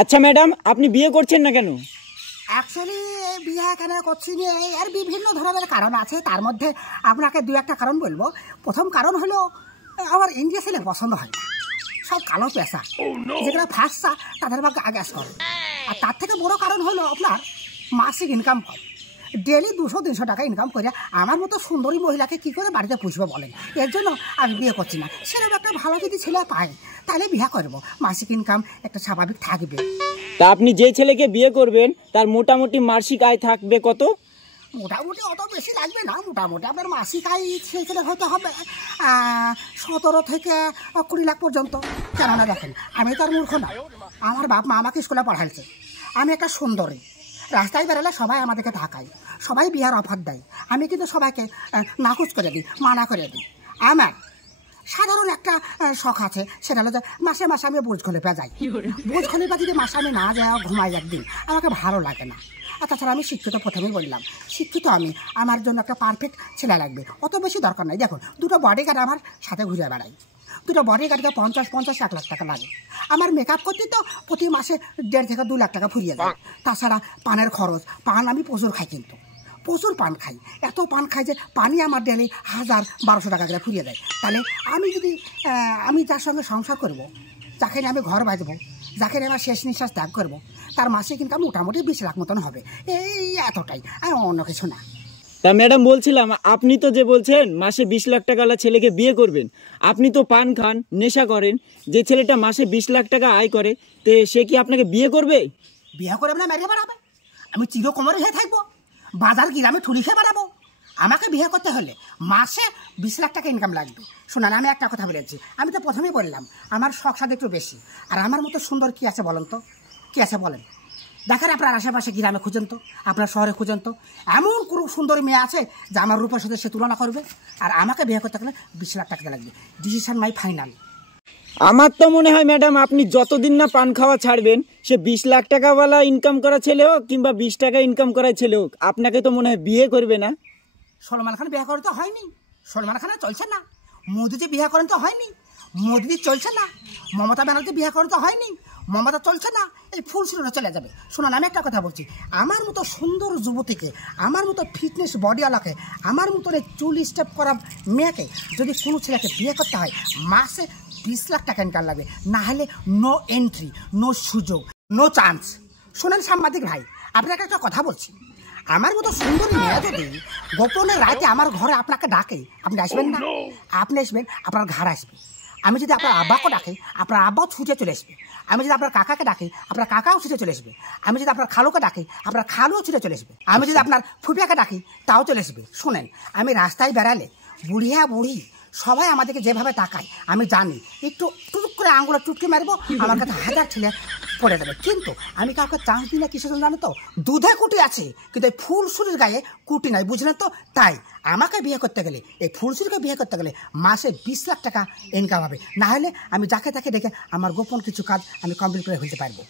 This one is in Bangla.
আচ্ছা ম্যাডাম, আপনি বিয়ে করছেন না কেন? অ্যাকচুয়ালি বিয়ে কেন করছি না এর বিভিন্ন ধরনের কারণ আছে, তার মধ্যে আপনাকে দু একটা কারণ বলবো। প্রথম কারণ হলো আমার ইন্ডিয়া ছেলে পছন্দ হয় না, সব কালো পেশা, যেগুলো ফার্স্টটা তাদের ভাগ্যে আগে করে। আর তার থেকে বড় কারণ হলো আপনার মাসিক ইনকাম কম, ডেলি 200-300 টাকা ইনকাম করে আমার মতো সুন্দরী মহিলাকে কী করে বাড়িতে পুষবো বলেন। এর জন্য আমি বিয়ে করছি না। সেরকম একটা ভালো যদি ছেলে পাই তাহলে বিয়ে করবো, মাসিক ইনকাম একটা স্বাভাবিক থাকবে। তা আপনি যে ছেলেকে বিয়ে করবেন তার মোটামুটি মাসিক আয় থাকবে কত? মোটামুটি অত বেশি লাগবে না, মোটামুটি আপনার মাসিক আয় সেই ছেলে হয়তো হবে 17 থেকে 20 লাখ পর্যন্ত। কেননা দেখেন, আমি তো আর মূর্খ না, আমার বাপ মা আমাকে স্কুলে পড়াইছে। আমি একটা সুন্দরী, রাস্তায় বেরোলে সবাই আমাদেরকে ঢাকায়, সবাই বিয়ার অফার দেয়, আমি কিন্তু সবাইকে নাকচ করে দিই, মানা করে দিই। আমার সাধারণ একটা শখ আছে, সেটা হলো যে মাসে মাসে আমি বুর্জ খলিফা যাই। বুর্জ খলিফা যদি মাসে আমি না যাই, ঘুমাই একদিন, আমাকে ভালো লাগে না। আর তাছাড়া আমি শিক্ষিত, প্রথমেই বললাম শিক্ষিত আমি, আমার জন্য একটা পারফেক্ট ছেলে লাগবে, অত বেশি দরকার নাই। দেখুন, দুটো বডিগার্ড আমার সাথে ঘুরে বেড়াই, দুটো বডিগার্ডকে 50-1 লাখ টাকা লাগে। আমার মেকআপ করতে তো প্রতি মাসে 1.5 থেকে 2 লাখ টাকা ফুরিয়ে যায়। তাছাড়া পানের খরচ, পান আমি প্রচুর খাই, কিন্তু প্রচুর পান খাই, এত পান খাই যে পানি আমার ডেলি 1000-1200 টাকা করে ফুরিয়ে দেয়। তাহলে আমি যদি আমি যার সঙ্গে সংসার করব, যাকে নিয়ে আমি ঘর বাঁধবো, যাকে নিয়ে আমার শেষ নিঃশ্বাস ত্যাগ করবো, তার মাসে কিন্তু মোটামুটি 20 লাখ মতন হবে, এই এতটাই, অন্য কিছু না। তা ম্যাডাম বলছিলাম, আপনি তো যে বলছেন মাসে 20 লাখ টাকাওয়ালা ছেলেকে বিয়ে করবেন, আপনি তো পান খান, নেশা করেন, যে ছেলেটা মাসে 20 লাখ টাকা আয় করে, তে সে কি আপনাকে বিয়ে করবে? বিয়ে করে আপনার মেরে বেড়াবে, আমি চিরকোমরে হয়ে থাকবো, বাজার গ্রামে ঠুলি খেয়ে বেড়াবো। আমাকে বিয়ে করতে হলে মাসে 20 লাখ টাকা ইনকাম লাগবে। শোনান, আমি একটা কথা বলেছি, আমি তো প্রথমেই বললাম আমার শখ সাথে একটু বেশি। আর আমার মতো সুন্দর কি আছে বলেন তো, কি আছে বলেন? দেখেন আপনার আশেপাশে গ্রামে খুঁজেন তো, আপনার শহরে খুঁজেন তো, এমন কোনো সুন্দরী মেয়ে আছে যে আমার রূপের সাথে সে তুলনা করবে? আর আমাকে বিয়ে করতে গেলে 20 লাখ টাকা লাগবে। Decision my final. আমার তো মনে হয় ম্যাডাম, আপনি যতদিন না পান খাওয়া ছাড়বেন, সে 20 লাখ টাকাওয়ালা ইনকাম করা ছেলে হোক কিংবা 20 টাকা ইনকাম করা ছেলে হোক, আপনাকে তো মনে হয় বিয়ে করবে না। সলমান খান বিয়ে করে তো হয়নি, সলমান খানের চলছে না। মোদিজি বিয়ে করেন তো হয়নি, মোদিজি চলছে না। মমতা ব্যানার্জি বিয়ে করেন তো হয়নি, মমতা চলছে না। এই ফুলসুরিরা চলে যাবে। শোনান, আমি একটা কথা বলছি, আমার মতো সুন্দর যুবতীকে, আমার মতো ফিটনেস বডিওয়ালাকে, আমার মতো চুল স্টেপ করা মেয়েকে যদি কোনো ছেলেকে বিয়ে করতে হয়, মাসে 20 লাখ টাকা ইনকাম লাগবে, না হলে নো এন্ট্রি, নো সুযোগ, নো চান্স। শোনেন সাংবাদিক ভাই, আপনাকে একটা কথা বলছি, আমার মতো সুন্দরী মেয়ে যদি গোপনে রাতে আমার ঘরে আপনাকে ডাকে, আপনি আসবেন না? আপনি আসবেন, আপনার ঘর আসবে। আমি যদি আপনার আব্বাকে ডাকে, আপনার আব্বাও ছুটে চলে আসবে। আমি যদি আপনার কাকাকে ডাকি, আপনার কাকাও ছুটে চলে আসবে। আমি যদি আপনার খালুকে ডাকি, আপনার খালুও ছুটে চলে আসবে। আমি যদি আপনার ফুপিয়াকে ডাকি, তাও চলে আসবে। শুনেন, আমি রাস্তায় বেড়ালে বুড়িয়া বুড়ি সবাই আমাদেরকে যেভাবে তাকায় আমি জানি, একটু টুক করে আঙুলে টুটকে মারবো, আমার কাছে 1000 ছেলে পড়ে যাবে। কিন্তু আমি কাউকে চান্স দিই না, কিসের জন্য জানো তো? দুধে কুটি আছে, কিন্তু এই ফুলসুরির গায়ে কুটি নাই, বুঝলেন তো? তাই আমাকে বিয়ে করতে গেলে, এই ফুলসুরিকে বিয়ে করতে গেলে মাসে 20 লাখ টাকা ইনকাম হবে, না হলে আমি যাকে তাকে ডেকে আমার গোপন কিছু কাজ আমি কমপ্লিট করে ফেলতে পারবো।